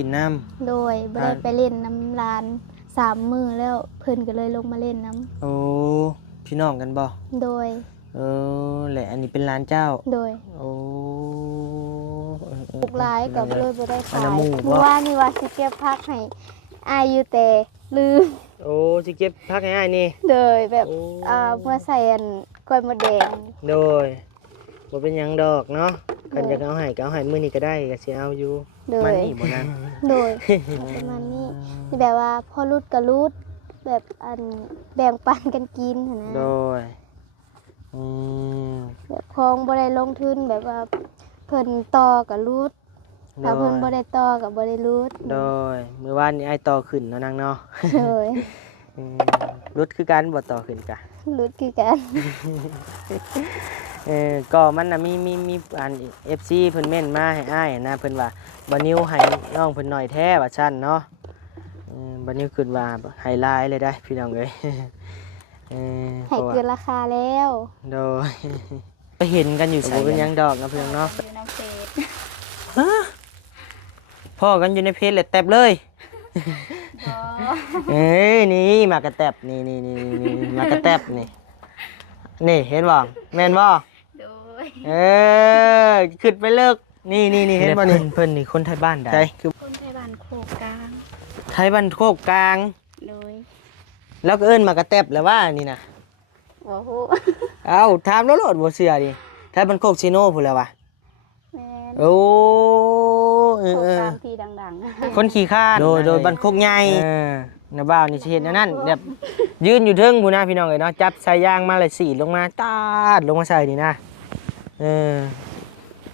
กินน้โดยบ่ได้ไปเล่นน้ำลาน3 มื้อแล้วเพิ่นก็เลยลงมาเล่นน้ำโอ้พี่น้องกันบ่โดยแหละอันนี้เป็นร้านเจ้าโดยโอ้ปลูกหลายก็เลยบ่ได้ขาย อันน้ำหมูบ่ เมื่อวานนี่ว่าสิเก็บผักให้อายอยู่แต่ลืม โอ้สิเก็บผักให้อ้ายนี่โดยแบบ โอ้ เมื่อใส่อันกล้วยมดแดงโดยบ่เป็นหยังดอกเนาะกันจะเอาให้ก็เอาให้มื้อนี้ก็ได้ก็สิเอาอยู่ โดย มันนี่บ่นั้น โดยประมาณนี้ที่แบบว่าพอรุดก็รุดแบบอันแบ่งปันกันกินหั้น โด นะ ยอืม แบบของบ่ได้ลงทุนแบบว่าเพิ่นต่อก็รุดถ้าเพิ่นบ่ได้ต่อก็บ่ได้รุด โดยมื้อวานนี้อ้ายต่อขึ้นเนาะนางเนาะ โดย รุดคือกันบ่ต่อขึ้นกะ รุดคือกัน ก็มันน่ะมีอัน FC เพิ่นเม่นมาให้อ้ายนะเพิ่นว่าบ่นิวให้น้องเพิ่นหน่อยแท้ว่าซั่นเนาะบ่นิวคิดว่าให้หลายเลยได้พี่น้องเอ้ยให้เกินราคาแล้ว โดยไปเห็นกันอยู่ไสเป็นหยังดอกนะเพิ่นเนาะ อยู่ในเฟซ ฮะพ่อกันอยู่ในเพจเลยแตบเลย บ่ นี่มากระแตบนี่มากระแตบนี่เห็นบ่แม่นบ่ โดย ขึ้นไปเลิกนี่เห็นบ่นี่เพิ่นนี่คนไทยบ้านใดคือ คนไทยบ้านโคกกลาง ไทยบ้านโคกกลาง โดย แล้วก็เอิ้นมากระแตบแล้วว่านี่นะ บ่ฮู้ เอ้าถามแล้วโลดบ่เชื่อดิไทยบ้านโคกซิโนพุ่นแล้ววะ แม่น โอ้ โคกกลางที่ดังๆ คนขี้ข้านโดยบ้านโคกใหญ่นะบ้าวนี่สิเฮ็ดอันนั้นแบบยืนอยู่เทิงพุ่นนะพี่น้องเอ้ยเนาะจับสายยางมาเลยสีลงมาตาดลงมาใส่นี่นะ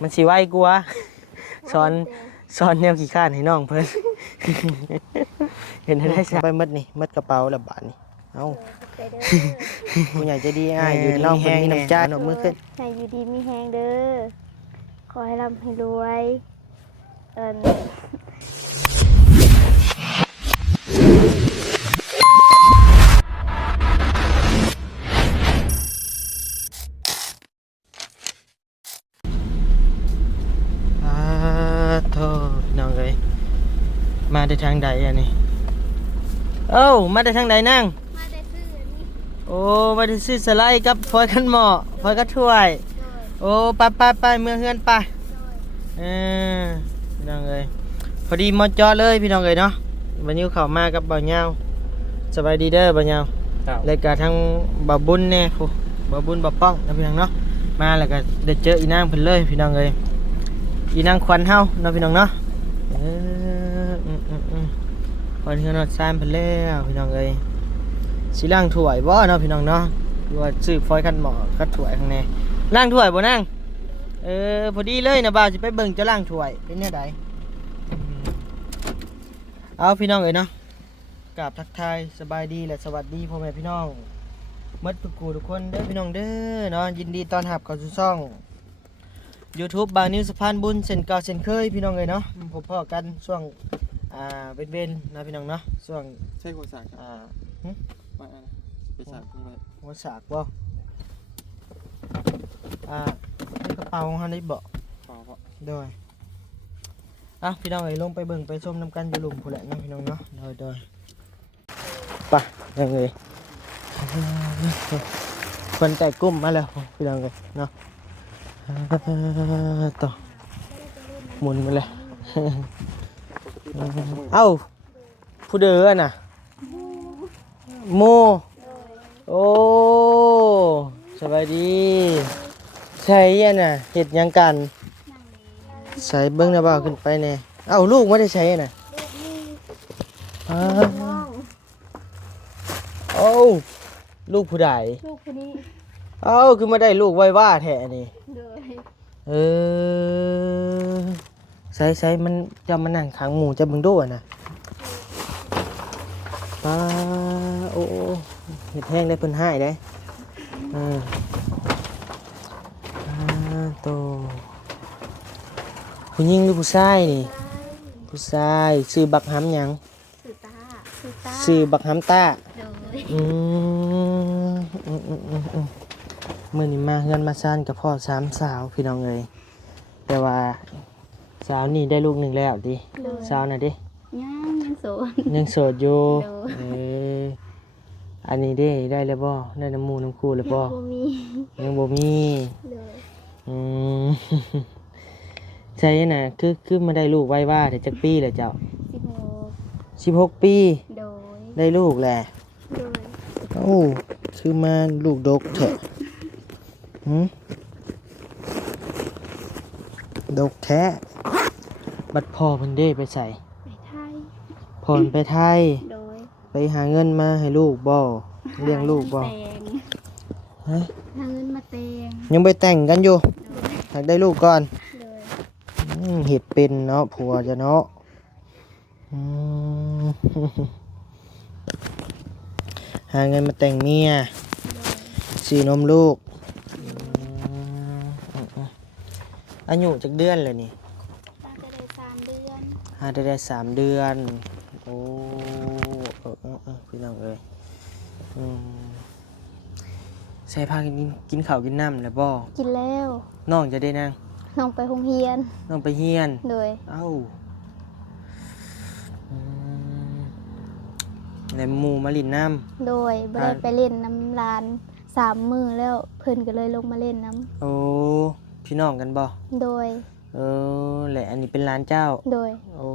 มันสิไวกว่าสอนแนวขี้ข้านให้น้องเพิ่น เห็นได้ซะไปหมดนี่หมดกระเป๋าละบาทนี่เอ้า ไปเด้อ ผู้ใหญ่ใจดีอ้ายอยู่น้องเพิ่นมีน้ำใจหนกมือขึ้น ให้อยู่ดีมีแฮงเด้อขอให้ร่ำให้รวยโทษน้องเอ้ยมาได้ทางใดอันนี้เอ้ามาได้ทางใดนั่ง มาได้ซื้ออันนี้ โอ้มาได้ซื้อสไลด์กับฟอยคันหม้อฟอยกระถ้วย โดย โอ้ไปเมืองเฮือนไป โดย พี่น้องเอ้ยพอดีมอจอเลยพี่น้องเอ้ยเนาะวันนี้เข้ามากับบ่าวยาวสบายดีเด้อบ่าวยาวแล้วก็ทั้งบ่าวบุญแน่ผู้บ่าวบุญบ่าวป้องนะพี่น้องเนาะมาแล้วก็ได้เจออีนางเพิ่นเลยพี่น้องเอ้ยอีนางควันเฮาเนาะพี่น้องเนาะควันเฮือนฮอดซานเพิ่นแล้วพี่น้องเอ้ยสิล้างถ้วยบ่เนาะพี่น้องเนาะหรือว่าซื้อฟอยคันหม้อกับถ้วยข้างในล้างถ้วยบ่นางพอดีเลยนะบ่าวสิไปเบิ่งเจ้าล้างถ้วยเป็นแนวใดเอาพี่น้องเอ้ยเนาะกราบทักทายสบายดีและสวัสดีพ่อแม่พี่น้องหมดทุกคู่ทุกคนเด้อพี่น้องเด้อเนาะยินดีต้อนรับเข้าสู่ช่อง YouTube บางนิวสะพานบุญเส้นเก่าเส้นเคยพี่น้องเอ้ยเนาะพบพ่อกันช่วงเว้นๆนะพี่น้องเนาะช่วง ใช่หัวสากครับมาไปสากนี่ไป หัวสากบ่ในกระเป๋าของเฮาได้บ่ เปล่าเพราะ โดยพี่น้องเอ้ยลงไปเบิ่งไปชมน้ำกันอยู่หลุมพู้นแหละเนาะพี่น้องเนาะโดยไปยังไงคนใจกุ้มมาแล้วพี่น้องเอ้ยเนาะต่อหมุนมาเลยเอ้าผู้เดือน่ะโมโอ้สบายดีใช่ยันน่ะเห็ดหยังกันใส่เบิ้งนะบ่าวขึ้นไปแน่เอ้าลูกไม่ได้ใช้น่ะโอ้ลูกผู้ใด ลูกคนนี้ เอ้าคือมาได้ลูกไว้ว่าแท้นี่ โดย ใส่มันจะมานั่งขังหมูจะเบิ่งดูอ่ะนะป้าโอ้เห็ดแห้งได้เพิ่นให้ได้โตผู้หญิงหรือผู้ชายนี่ผู้ชายชื่อบักหำหยัง สื่อตา ชื่อบักหำตา โดย มื้อนี้มาเฮือนมาซ่านกับพ่อสามสาวพี่น้องเอ้ยแต่ว่า สาวนี่ได้ลูกหนึ่งแล้วดิ โดย สาวน่ะดิ ยังโสด ยังโสดอยู่ โดย อันนี้ได้แล้วบ่ได้น้ำมูน้ำคู่แล้วบ่ บ่มี ยังบ่มี โดย อืม ใช่น่ะคือมาได้ลูกไว้ว่าแต่จักปีแล้วเจ้า 16 ปี โดย ได้ลูกแหละ โดย โอ้คือมาลูกดกเถอะหืมดกแท้บัดพ่อเพิ่นได้ไปใส่ ไปไทย พ่อเพิ่นไปไทย โดย ไปหาเงินมาให้ลูกบ่เลี้ยงลูกบ่ แตง ฮะ หาเงินมาแตง ยังไปแต่งกันอยู่อยากได้ลูกก่อน โดย เห็ดเป็นเนาะผัวจะเนาะอืม หาเงินมาแต่งเมียซื้อนมลูกอายุจักเดือนเลยนี่ ตั้งแต่ได้3 เดือน หาได้3 เดือนโอ้พี่น้องเอ้ยใส่ผ้ากินข้าวกินน้ำแล้วบ่ กินแล้ว น้องจะได้นั่ง น้องไปโรงเรียน น้องไปเฮียน โดย เอ้าในหมู่มาลินน้ โดยบ่ได้ไปเล่นน้ำลาน3 มื้อแล้วเพิ่นก็เลยลงมาเล่นน้ ำโอ้พี่น้องกันบ่ ำโดย แหละอันนี้เป็นร้านเจ้า โดย โอ้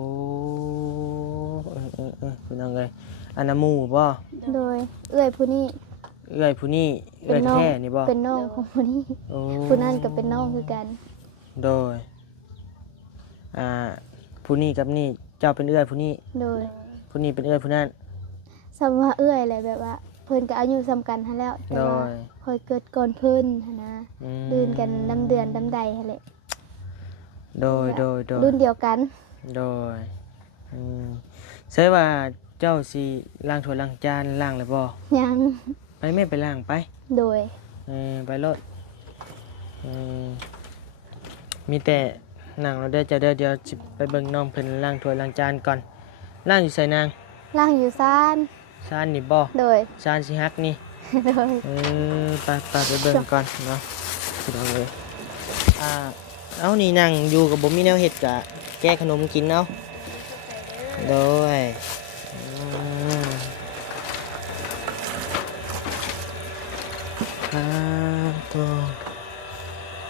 พี่น้องเลยอันน้ำหมู่บ่ โดยเอื้อยผู้นี้ เอื้อยผู้นี้เอื้อยแท้นี่บ่ เป็นน้องของผู้นี้ โอ้ ผู้นั้นก็เป็นน้องคือกัน โดยผู้นี้กับนี่เจ้าเป็นเอื้อยผู้นี้ โดย ผู้นี้เป็นเอื้อยผู้นั้น สำว่าเอื้อยแหละแบบว่า เพิ่นก็อายุซ้ำกันหั้นแล้วแต่ว่า โดย คอยเกิดก่อนเพิ่นหั้นนะ อืม ลื่นกันน้ำเดือนน้ำใดหั่นแหละ โดย รุ่นเดียวกัน โดยใช่ว่าเจ้าสิล้างถ้วยล้างจานล้างเลยบ่ ยัง ไปไม่ไปล้างไป โดย ไปรถมีแต่นั่งเราได้จะเดี๋ยวสิไปเบิ่งน้องเพิ่นล้างถ้วยล้างจานก่อนล้างอยู่ใส่นาง ล่างอยู่ซ่าน ชานนี่บ่ โดย ชานสิฮักนี่ โดย ไปเบิ่งก่อนเนาะพี่น้องเอ้ยเอานี่นั่งอยู่กับบ่มีแนวเฮ็ดกะแก้ขนมกินเอาโดยตัว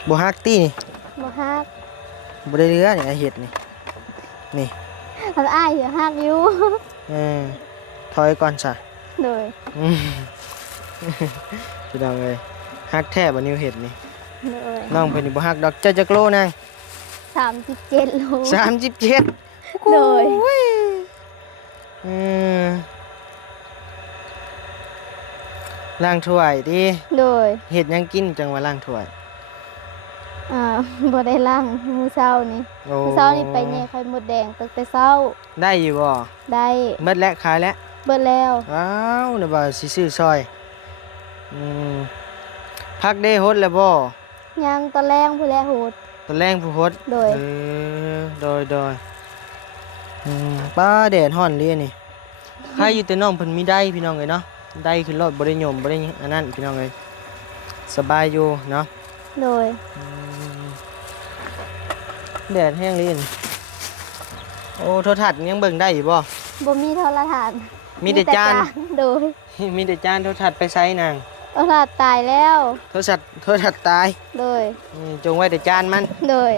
บ่ฮักตี้นี่ บ่ฮัก บ่ได้เรือนี่ไอ้เฮ็ดนี่นี่ อันอ้ายอยู่ฮักอยู่ ถอยก่อนซะ โดย พี่น้องเอ้ยฮักแท้บ่นิวเฮ็ดนี่ โดย น้องเพิ่นนี่บ่ฮักดอกเจ้าจักโลนาง 37 โล 37 โดย ล้างถ้วยดิ โดย เฮ็ดหยังกินจังว่าล้างถ้วย บ่ได้ล่างมื้อเช้านี่ โอ้ มื้อเช้านี่ไปแย่ไข่มดแดงตั้งแต่เช้า ได้อยู่บ่ ได้ เบิดแล้วขายแล้ว เบิดแล้ว อ้าวน่ะว่าสิซื้อซอยพักได้ฮดแล้วบ่ ยังตอนแรงผู้แลโหด ตอนแรงผู้ฮด โดย โดยป้าแดดฮ้อนเด้นี่ใครอยู่แต่น้องเพิ่นมีได้พี่น้องเอ้ยเนาะได้ขึ้นรถบ่ได้ยมบ่ได้หยังอันนั้นพี่น้องเอ้ยสบายอยู่เนาะ โดย แดดแห้งเลยนี่โอ้โทรทัศน์ยังเบิ่งได้อยู่บ่ บ่มีโทรทัศน์ มีแต่จาน โดย มีแต่จานโทรทัศน์ไปไสนาง โทรทัศน์ตายแล้ว โทรทัศน์ตาย โดย จงไว้แต่จานมัน โดย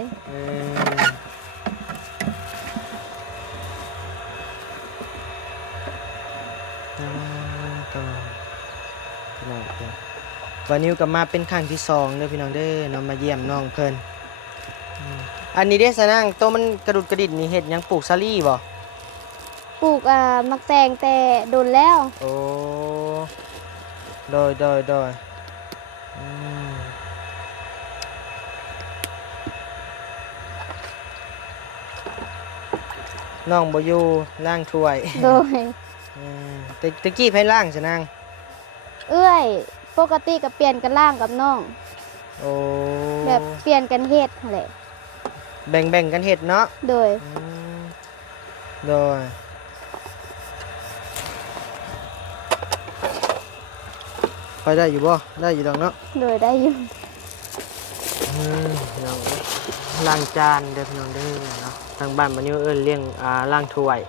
วันนี้ก็มาเป็นครั้งที่2เด้อพี่น้องเด้อน้องมาเยี่ยมน้องเพิ่นอันนี้เด้อสะนางตัวมันกระดุดกระดิดนี่เฮ็ดหยังปลูกซาลี่บ่ ปลูกมักแตงแต่โดนแล้ว โอ้โดยน้องบ่อยู่ล้างถ้วย โดย ตะกี้ไผล้างสะนาง เอื้อยปกติก็เปลี่ยนกันล่างกับน้อง โอ้ แบบเปลี่ยนกันเฮ็ดนั่นแหละ แบ่งกันเฮ็ดเนาะ โดย โดยไปได้อยู่บ่ได้อยู่ดอกเนาะ โดยได้อยู่ พี่น้องล้างจานเด้อพี่น้องเด้อเนาะทางบ้านมันอยู่เลี้ยงล้างถ้วย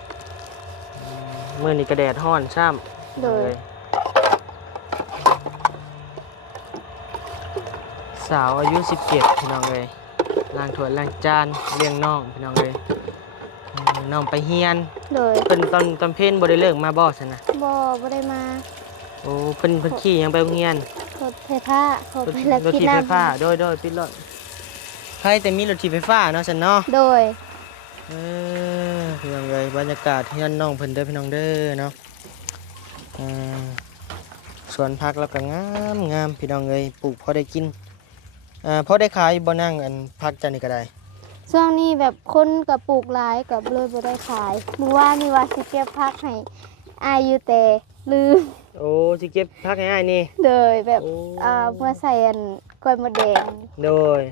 มื้อนี้ก็แดดร้อนซ้ำ โดย สาวอายุ17พี่น้องเอ้ยล้างถ้วยล้างจานเลี้ยงน้องพี่น้องเอ้ยน้องไปเฮียน โดย เพิ่นตอนเพลนบ่ได้เลิกมาบ่ซั่นน่ะ บ่ได้มา โอ้เพิ่นขี่ยังไปโรงเรียน รถไฟฟ้าเขาไปแล้ว รถ กิน ถีบไฟฟ้า น้ำ โดยปิดรถใครแต่มีรถถีบไฟฟ้าเนาะซั่นเนาะ โดย พี่น้องเอ้ยบรรยากาศเฮียนน้องเพิ่นเด้อพี่น้องเด้อเนาะสวนผักแล้วก็งามพี่น้องเอ้ยปลูกพอได้กินพอได้ขายบ่นั่งอันผักจันนี่ก็ได้ ช่วงนี้แบบคนกับปลูกหลายกับเลยบ่ได้ขายมื้อวานนี่ว่าสิเก็บผักให้อายอยู่แต่ลืม โอ้สิเก็บผักให้อ้ายนี่ โดยแบบ โอ้ เมื่อใส่อันกล้วยมดแดง โดย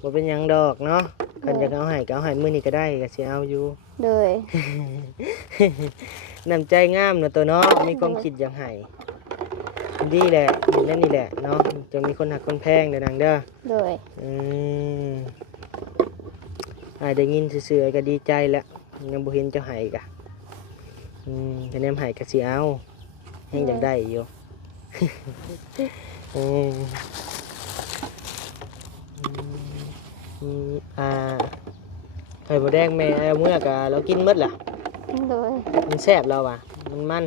บ่เป็นหยังดอกเนาะกันอยากเอาให้ก็เอาให้มื้อนี้ก็ได้ก็สิเอาอยู่ โดย น้ำใจงามเนาะตัวเนาะมีความคิดอยากให้ดีแหละดีแล้วนี่แหละเนาะจะมีคนหักคนแพงเด้อนางเด้อ โดย ได้ยินซื่อๆก็ดีใจแล้วยังบ่เห็นเจ้าให้กะคะแนนให้ก็สิเอายังอยากได้อยู่ ไข่บ่แดงแม่เอาเมื่อกะเรากินหมดล่ะ โดย มันแซ่บแล้วว่ะมัน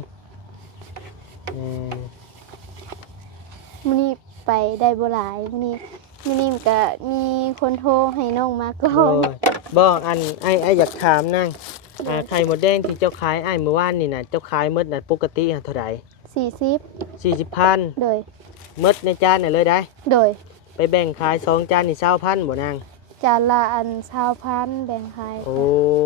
มื้อนี้ไปได้บ่หลายมื้อนี้มันก็มีคนโทรให้น้องมาก่อ โอ้ น ยบ่อันไอ้อยากถามนางไข่หมดแดงที่เจ้าขายไอ้เมื่อวานนี่น่ะเจ้าขายหมดน่ะปกติเท่าใด 40 40,000 โดย หมดในจานน่ะเลยได้ โดย ไปแบ่งขาย2จานนี่20,000บ่นาง จานละอัน20,000แบ่งขาย โอ้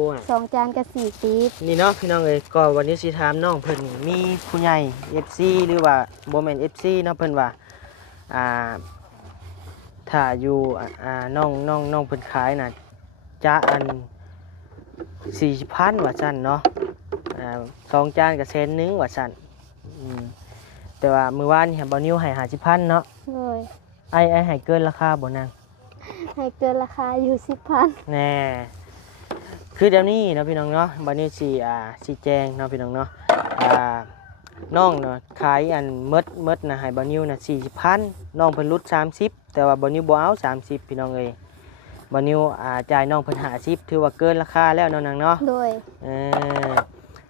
อะ 2จานก็40 นี่เนาะพี่น้องเอ้ยก็วันนี้สิถามน้องเพิ่นมีผู้ใหญ่ FC หรือว่าบ่แม่น FC เนาะเพิ่นว่าถ้าอยู่น้องเพิ่นขายน่ะจะอัน 40,000ว่าซั่นเนาะ2จานก็แสนหนึงว่าซั่นแต่ว่ามื้อวานนี่บ่าวนิวให้50,000เนาะ โดย ไอ้ให้เกินราคาบ่นาง ให้เกินราคาอยู่ 10,000 แน่คือเดี๋ยวนี้เนาะพี่น้องเนาะบัดนี้สิแจงเนาะพี่น้องเนาะน้องเนาะขายอันมดนะให้บ่นิวน่ะ40,000น้องเพิ่นลด30แต่ว่าบ่นิวบ่เอา30พี่น้องเอ้ยบ่นิวจ่ายน้องเพิ่น50ถือว่าเกินราคาแล้วเนาะนางเนาะ โดย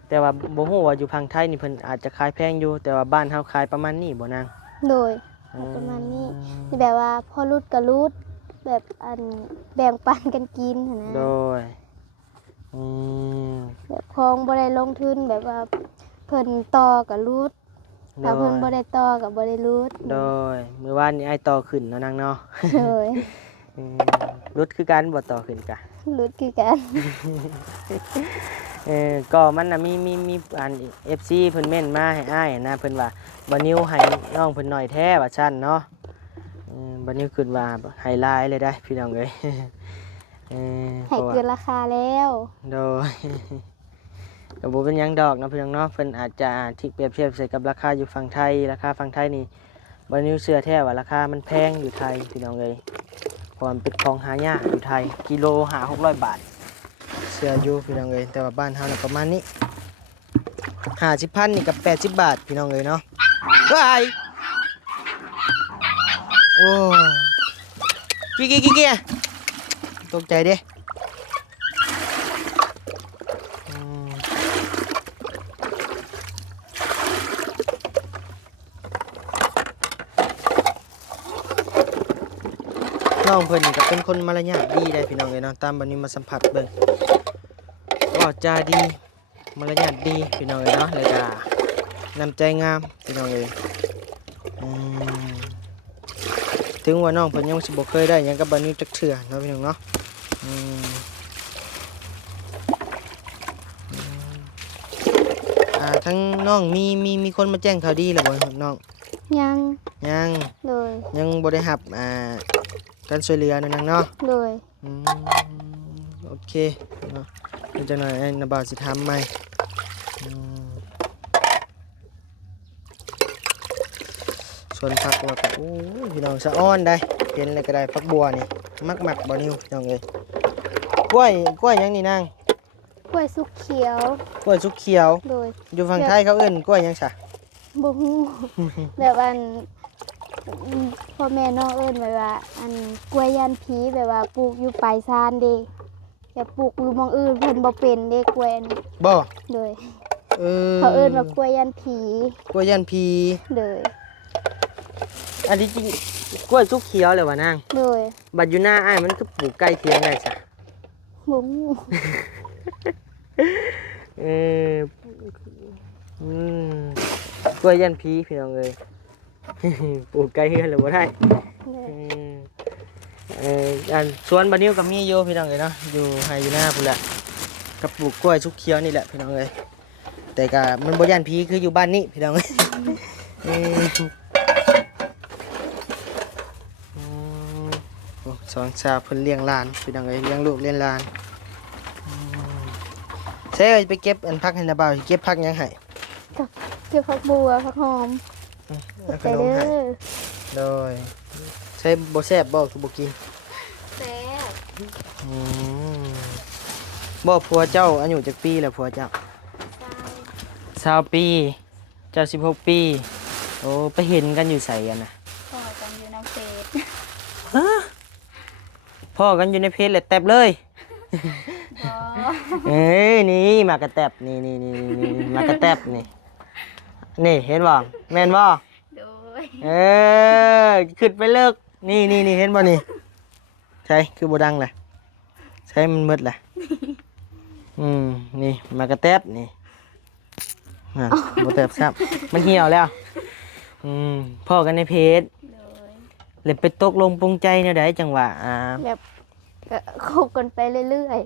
แต่ว่าบ่ฮู้ว่าอยู่พังไทยนี่เพิ่นอาจจะขายแพงอยู่แต่ว่าบ้านเฮาขายประมาณนี้บ่นาง โดยประมาณนี้ที่แบบว่าพอรุดกับรุดแบบอันแบ่งปันกันกินหั้นนะ โดยแบบพองบ่ได้ลงทุนแบบว่าเพิ่นต่อกับรุดถ้าเพิ่นบ่ได้ต่อกับบ่ได้รุด โดยมื้อวานนี้ไอ้ต่อขึ้นเนาะนางเนาะ โดย รุดคือกันบ่ต่อขึ้นกะ รุดคือกัน ก็มันน่ะมีอัน FC เพิ่นเม่นมาให้อ้ายนะเพิ่นว่าบ่นิวให้น้องเพิ่นหน่อยแท้ว่าซั่นเนาะบ่นิวคิดว่าให้หลายเลยได้พี่น้องเอ้ย ให้เกินราคาแล้ว โดย ก็บ่เป็นหยังดอกเนาะพี่น้องเนาะเพิ่นอาจจะที่เปรียบเทียบใส่กับราคาอยู่ฝั่งไทยราคาฝั่งไทยนี่บ่นิวเชื่อแท้ว่าราคามันแพงอยู่ไทยพี่น้องเอ้ยเพราะมันเป็นของหายากอยู่ไทยกิโล500-600 บาทเชื่ออยู่พี่น้องเอ้ยแต่ว่าบ้านเฮาน่ะประมาณนี้50,000นี่กับ80 บาทพี่น้องเอ้ยเนาะว้ายโอ้ยกี้ตกใจเด้น้องเพิ่นก็เป็นคนมารยาทดีได้พี่น้องเอ้ยเนาะตามบัดนี้มาสัมผัสเบิ่งก็จาดีมารยาทดีพี่น้องเอ้ยเนาะแล้วก็น้ำใจงามพี่น้องเอ้ยถึงว่าน้องเพิ่นยังสิบ่เคยได้หยังกับบัดนี้จักเทื่อเนาะพี่น้องเนาะทั้งน้องมีคนมาแจ้งข่าวดีแล้วบ่น้อง ยัง โดย ยังบ่ได้รับการช่วยเหลือนั่นเนาะ โดย โอเคเนาะเดี๋ยวจังหน่อยไอ้นาบ่าวสิถามใหม่ส่วนผักเราก็โอ้ยพี่น้องสะอ้อนได้ เห็นเลยก็ได้ผักบัวนี่มักบ่นิวพี่น้องเอ้ยกล้วยหยังนี่นาง กล้วยสุกเขียว กล้วยสุกเขียว โดย อยู่ฝั่งไทยเขาเอิ้นกล้วยหยังซะ บ่ฮู้ แบบอันพ่อแม่น้องเอิ้นไว้ว่าอันกล้วยยันผีแบบว่าปลูกอยู่ปลายซานเด้แต่ปลูกอยู่หม้องอื่นเพิ่นบ่เป็นเด้กล้วยอันนี้ บ่ โดย เออ เขาเอิ้นว่ากล้วยยันผี กล้วยยันพี โดย อันนี้จริงกล้วยสุกเขียวเลยวะนาง โดย บัดอยู่หน้าอ้ายมันก็ปลูกใกล้เคียงได้ซะ บ่ฮู้ เอออืมกล้วยยันพีพี่น้องเอ้ย ปลูกใกล้เฮือนเลยบ่ได้ โดย อืมอันสวนบานิวกับมีอยู่พี่น้องเอ้ยเนาะอยู่ให้อยู่หน้าพุ่นแหละกับปลูกกล้วยสุกเขียวนี่แหละพี่น้องเอ้ยแต่ก็มันบ่ยันพีคืออยู่บ้านนี้พี่น้องเอ้ย อืมโอ้สองสาวเพิ่นเลี้ยงหลานพี่น้องเอ้ยเลี้ยงลูกเลี้ยงหลานอืมใช่ไปเก็บอันพักให้นาบ่าวสิเก็บพักหยังให้ เกี่ยวผักบัวผักหอม เอาข แต่ นม เด้ ให้ อ โดยใช้บ่แซ่บบ่คือบ่กิน แซ่บ อืมบ่ผัวเจ้าอายุจักปีแล้วผัวเจ้า20ปีเจ้า16ปีโอ้ไปเห็นกันอยู่ไสกันน่ะ พอกันอยู่น้ำเฟซ ฮะพ่อกันอยู่ในเพจเลยแตบเลย อ๋อ เอ้ยนี่มากระแตบนี่มากระแตบนี่เห็นบ่แม่นบ่ โดย ขึ้นไปเลิกนี่เห็นบ่นี่ใช่คือบ่ดังแหละใช้มันมืดแหละนี่มากระแตบนี่น่ะบ่แตบซับมันเหี่ยวแล้วพ่อกันในเพจ โดย เลยไปตกลงปรงใจแนวใดจังหวะแบบก็คบกันไปเรื่อย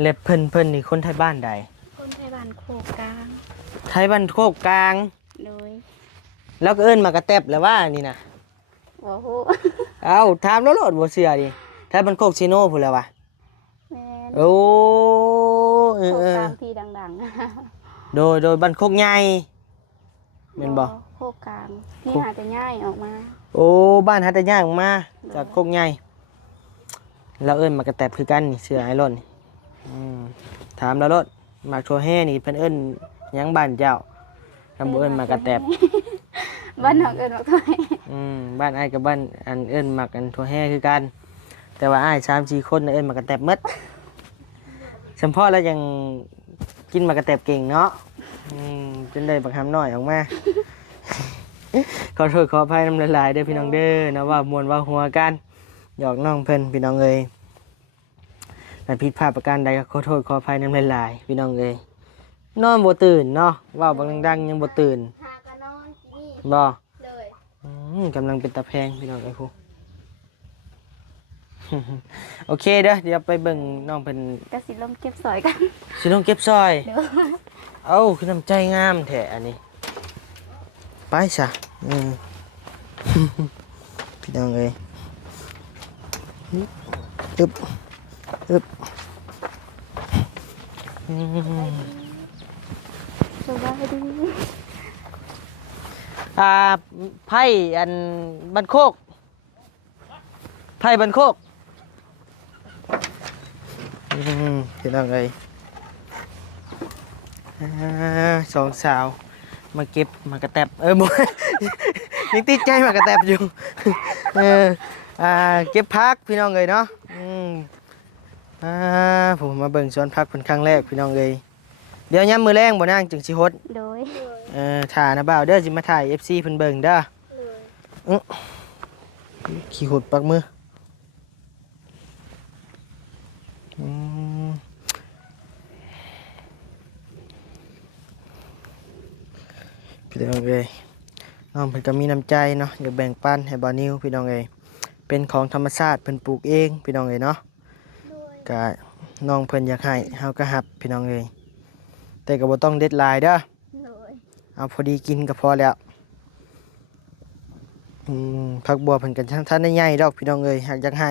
เล็บเพิ่นนี่คนไทยบ้านใด ๆคนไทยบ้านโคกกลาง ไทยบ้านโคกกลาง โดย แล้วก็เอิ้นมากระแตบแล้วว่านี่นะ บ่ฮู้ เอ้าถามแล้วโลดบ่เชื่อดิไทยบ้านโคกซิโนพุ่นแล้ววะ แม่น โอ้เอ โค อก กลางที่ดัง โดยบ้านโคกใหญ่แม่นบ่ โคกกลางที่หาจะง่ายออกมา โอ้บ้านหัตถย่างมาจากโคกใหญ่แล้วเอิ้นมากระแตบคือกันนี่เสื้อไอรอนนี่ถามแล้วโลดหมากโทแห่นี่เพิ่นเอิ้นหยังบ้านเจ้าคำบ่เอิ้นมากระแตบ บ้านนอกเอิ้นว่าถ้วย บ้านอ้ายกับบ้านอันเอิ้นหมักอันทั่วแห่คือกัน แต่ว่าอ้าย3-4คนน่ะเอิ้นหมักกระแตบหมดเฉพาะแล้วยังกินหมักกระแตบเก่งเนาะจนได้บักหำน้อยออกมา ขอโทษขออภัยน้ำลายๆเด้อพี่น้องเด้อนะว่ามวนว่าหัวกันหยอกน้องเพิ่นพี่น้องเอ้ยแต่ผิดพลาดประการใดก็ขอโทษขออภัยน้ำลายๆพี่น้องเอ้ยนอนบ่ตื่นเนาะเว้าบักดังๆยังบ่ตื่น หาก็นอนที่นี่ บ่ เลย กำลังเป็นตะแพงพี่น้องไอ้ครู โอเคเด้อเดี๋ยวไปเบิ่งน้องเป็น กสิลมเก็บสอยกัน สิลงเก็บซอย เด้อ เอ้าคือน้ำใจงามแท้อันนี้ไปซะพี่น้องเอ้ยอึบอืม สบายดี ไผ่อันบันโคกไผ่บันโคกพี่น้องเอ้ยสองสาวมาเก็บมากระแตบบ่ ยังติดใจมากระแตบอยู่ เก็บพักพี่น้องเอ้ยเนาะผมมาเบิ่งสวนพักเป็นครั้งแรกพี่น้องเอ้ยเดี๋ยวย้ำมือแรงบ่นางจึงสิฮด โดย ถ่านะบ่าวเด้อสิมาถ่าย FC เพิ่นเบิ่งเด้อขี้หดปักมือพี่น้องเอ้ยน้องเพิ่นก็มีน้ำใจเนาะอยากแบ่งปันให้บ่าวนิวพี่น้องเอ้ยเป็นของธรรมชาติเพิ่นปลูกเองพี่น้องเอ้ยเนาะก็น้องเพิ่นอยากให้เฮาก็รับพี่น้องเอ้ยแต่ก็บ่ต้องเด็ดหลายเด้อ โดย เอาพอดีกินก็พอแล้วผักบัวเพิ่นกันท่านได้ใหญ่ดอกพี่น้องเอ้ยหากอยากให้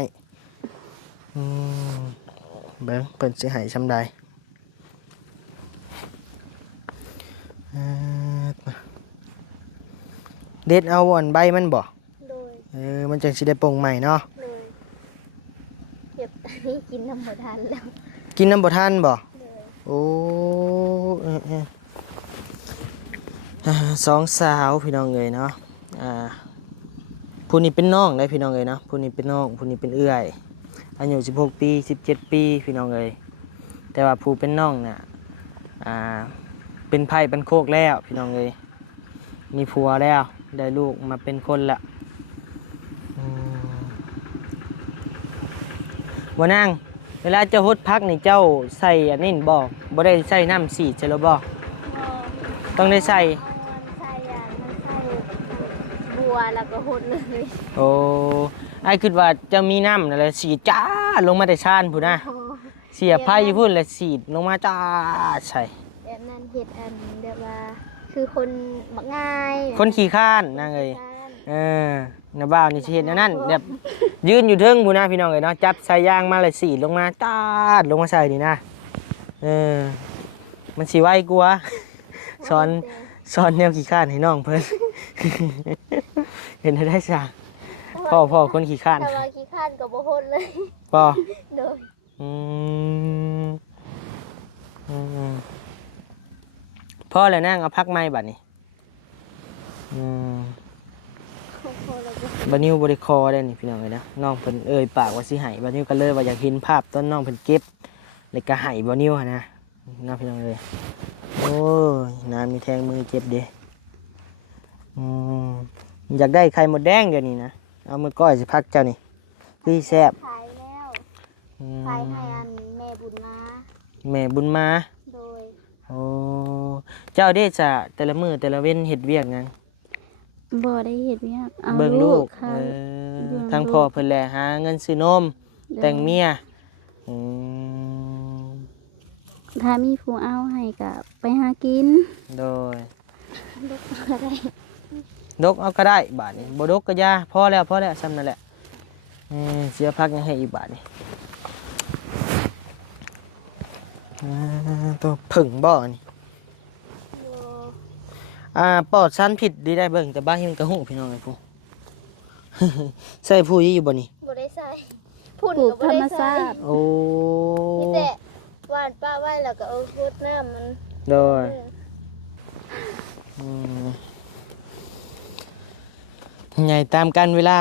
เบิ่งเพิ่นสิให้ซำใด อ เด็ดเอาอันใบมันบ่ โดย มันจังสิได้โปร่งใหม่เนาะ โดยเก็บตอนนี้กินน้ำบ่ทันแล้ว กินน้ำบ่ทันบ่ โดย โอ้สองสาวพี่น้องเอ้ยเนาะผู้นี้เป็นน้องได้พี่น้องเอ้ยเนาะผู้นี้เป็นน้องผู้นี้เป็นเอื้อยอายุ16 ปี17 ปีพี่น้องเอ้ยแต่ว่าผู้เป็นน้องน่ะเป็นไผ่เป็นโคกแล้วพี่น้องเอ้ยมีผัวแล้วได้ลูกมาเป็นคนละบ่นางเวลาเจ้าฮดพักนี่เจ้าใส่อันนี้บ่ได้ใส่น้ำสีดใช่หรือบ่ต้องได้ใส่ ใส่ยามันใส่บัวแล้วก็หดเลย โอ้ไอ้คิดว่าจะมีน้ำนั่นแหละสีดจ้าลงมาแต่ชานพุ่นนะเสียบไผ่อยู่พุ่นแล้วสีดลงมาจ้าใช่ แบบนั้นเฮ็ดอันแบบว่าคือคนมักง่าย คนขี้ข้านนางเอ้ยน้าบ่าวนี่สิเฮ็ดแนวนั้นแบบยืนอยู่เทิงพุ่นนะพี่น้องเอ้ยเนาะจับสายยางมาแล้วสีดลงมาจ้าลงมาใส่นี่นะมันสิไวกว่าสอนแนวขี้ข้านให้น้องเพิ่น เห็นได้ซะพ่อคนขี้ข้าน แต่ว่าขี้ข้านก็บ่หดเลย ป่อ โดย พ่อแล้วนั่งเอาพักไม้บัดนี้พอแล้วก็ บัดนิ้วบริคอได้นี่พี่น้องเลยนะน้องเพิ่นเอ่ยปากว่าสิให้บัดนิ้วก็เลยว่าอยากเห็นภาพต้นน้องเพิ่นเก็บแล้วก็ให้บัดนิ้วนะน้าพี่น้องเลยโอ้ยน้ำมีแทงมือเจ็บเด้อยากได้ไข่มดแดงเดี๋ยวนี้นะเอามือก้อยสิพักเจ้านี่พี่แซ่บ ขายแล้วขายให้อันแม่บุญมา แม่บุญมา โดย โอ้เจ้าเด้จะแต่ละมือแต่ละเว้นเฮ็ดเวียกหยัง บ่ได้เฮ็ดเวียกเอา เบิ่งลูก ค่ะ ทางพ่อเพิ่นแหละหาเงินซื้อนมแต่งเมียอืม ถ้ามีผู้เอาให้ก็ไปหากิน โดย ลูกก็ได้ ดกเอาก็ได้บาทนี้บ่ดกก็ยาพอแล้วซ้ำนั่นแหละเสียพักยังให้อีกบาทนี้ตัวผึ่งบ่นี่ปลอดสารพิษดีได้เบิ่งแต่บ้านเฮงกระหู้พี่น้องไอ้ผู้ ใส่ผู้ยี่อยู่บ่นี่ บ่ได้ใส่พุ่นก็บ่ได้ใส่ โอ้ มีแต่หวานป้าไว้แล้วก็เอาพุดน้ำมัน โดยใหญ่ตามกันเวลา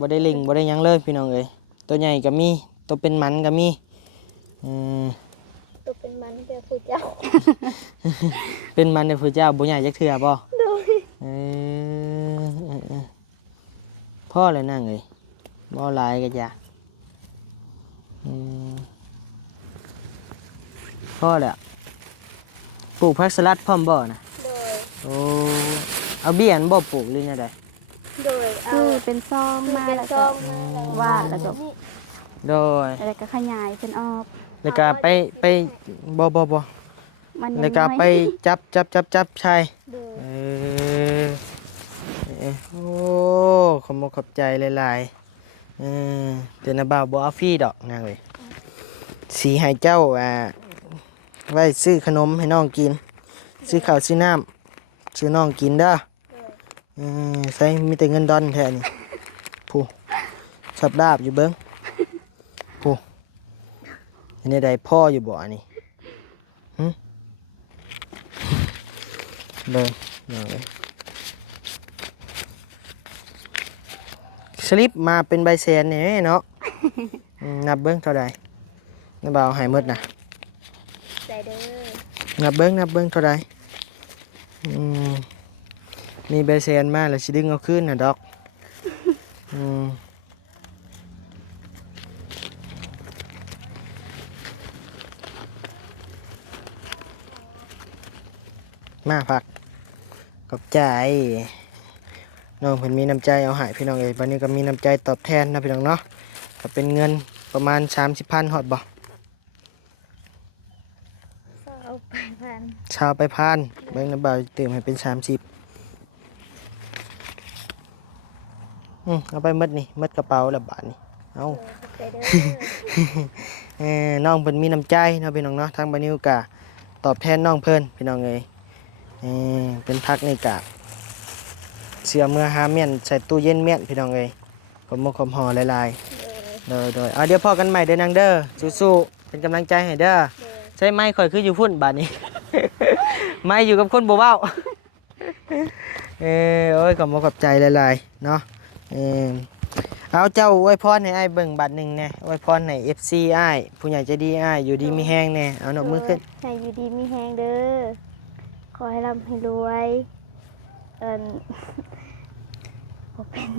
บ่ได้เล็งบ่ได้หยังเลยพี่น้องเอ้ยตัวใหญ่ก็มีตัวเป็นมันก็มีตัวเป็นมันแต่ผู้เจ้า เป็นมันในพระเจ้าบ่ใหญ่จักเทื่อบ่ โดย พ่อเลยนั่งเอ้ยบ่หลายก็จ้ะพ่อแหละปลูกผักสลัดพร้อมบ่นะ โดย โอ้เอาเบี้ยนบ่ปลูกหรือยังไง โดยเอาเป็นซองมาแล้วก็วาดแล้วก็ โดย แล้วก็ขยายเป็นออก แล้วก็ไปบ่ มัน แล้วก็ไปจับใช่ โดย โอ้ขอบคุณขอบใจหลายๆแต่นะบ่าวบ่เอาฟรีดอกนะเว้ยสีให้เจ้าไว้ซื้อขนมให้น้องกินซื้อข้าวซื้อน้ำซื้อน้องกินเด้อใส่มีแต่เงินดอนแท้นี่ผู้สับดาบอยู่เบิ้งผู้อันนี้ได้พ่ออยู่บ่อันนี้เบิ้งอย่างไรสลิปมาเป็นใบแสนนี่เนาะ นับเบิ้งเท่าใดนับเอาให้หมดนะ ใจเด้อ นับเบิ้งเท่าใดมีใบแสนมาแล้วสิดึงเอาขึ้นนะดอกมาผักขอบใจน้องเพิ่นมีน้ำใจเอาใหายพี่น้องเอ้ยวันนี้ก็มีน้ำใจตอบแทนนะพี่น้องเนาะก็เป็นเงินประมาณ30,000ฮอดบ่ เอาไปพัน ชาวไปพานเบิ่งน้ำบ่าวเติมให้เป็น30เอาไปหมดนี่หมดกระเป๋าละบาทนี่เอา ใจเด้อ น้องเพิ่นมีน้ำใจเนาะพี่น้องเนาะทางบ้านนิวกะตอบแทนน้องเพิ่นพี่น้องเอ้ยเป็นพักนี่กะ เสือเมื่อหาเมียนใส่ตู้เย็นเมียนพี่น้องเอ้ยผมมกผมห่อหลายๆโดยเอาเดี๋ยวพอกันใหม่เด้อนางเด้อสู้ๆเป็นกำลังใจให้เด้อใช่ไหมข่อยคืออยู่พุ่นบาดนี้ ไม่อยู่กับคนบ่เว้า โอ้ยขอบคุณขอบใจหลายๆเนาะเอาเจ้าอวยพรให้อ้ายเบิ่งบัดหนึ่งแน่อวยพรให้ FC อ้ายผู้ใหญ่ใจดีอ้ายอยู่ดีมีแห้งแน่เอาหนกมือขึ้น ให้อยู่ดีมีแฮงเด้อขอให้ร่ำให้รวยบ่เป็น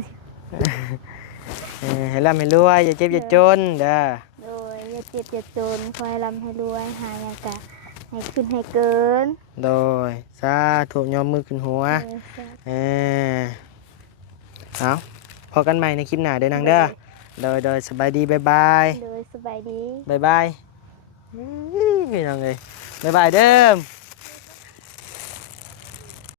ให้ร่ำให้รวยอย่าเจ็บอย่าจนเด้อ โดยอย่าเจ็บอย่าจนขอให้ร่ำให้รวยหาหยังกะให้ขึ้นให้เกิน โดยสาธุยอมมือขึ้นหัวเอาพอกันใหม่ในคลิปหน้าเด้อนางเด้อโดยสบายดีบ๊ายบาย โดยสบายดี บ๊ายบายพี่น้องเอ้ยบ๊ายบายเด้อ